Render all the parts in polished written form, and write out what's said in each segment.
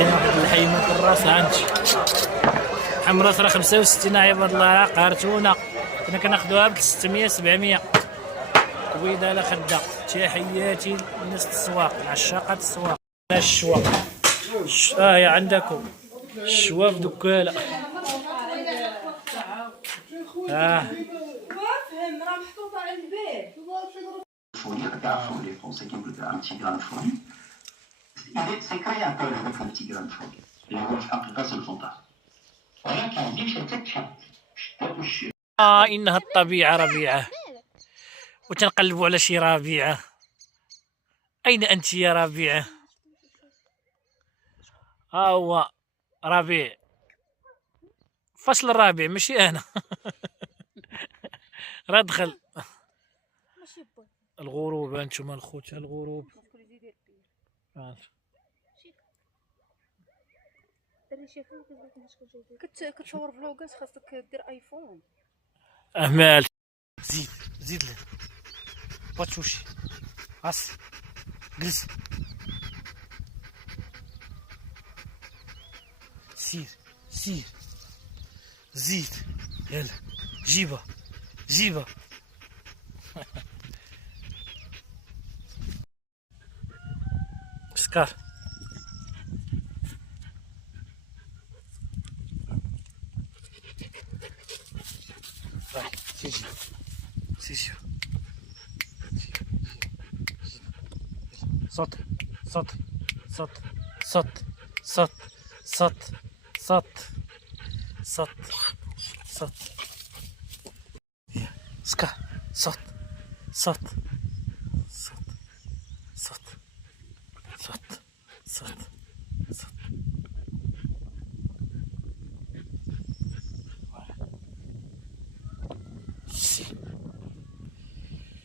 كاين واحد اللحيمه الراس هانت حمراء راه 65 عباد الله، راه قارتونا كنا كناخذوها ب 600 700 كويده لا خده. تحياتي للناس السواق عشاقات السواق. الشوا هي عندكم الشوا في دكاله. folie, regarde les Français qui ont goûté un petit grain de folie. C'est créé un peu avec un petit grain de folie. Les rouges africains se le font pas. Voilà qui en dit je te إنها الطبيعة ربيعة وتنقلبوا على شي ربيعة. أين أنت يا ربيعة؟ ها هو ربيع، فصل الربيع ماشي أنا. راه دخل الغروب. هانتوما الخوت الغروب. كتصور فلوغات خاصك دير ايفون. أهمال زيد له باتشوشي عص جلس سير زيد يلا جيبها سكار سيجي صوت سكار صوت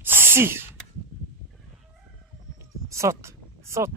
سير صوت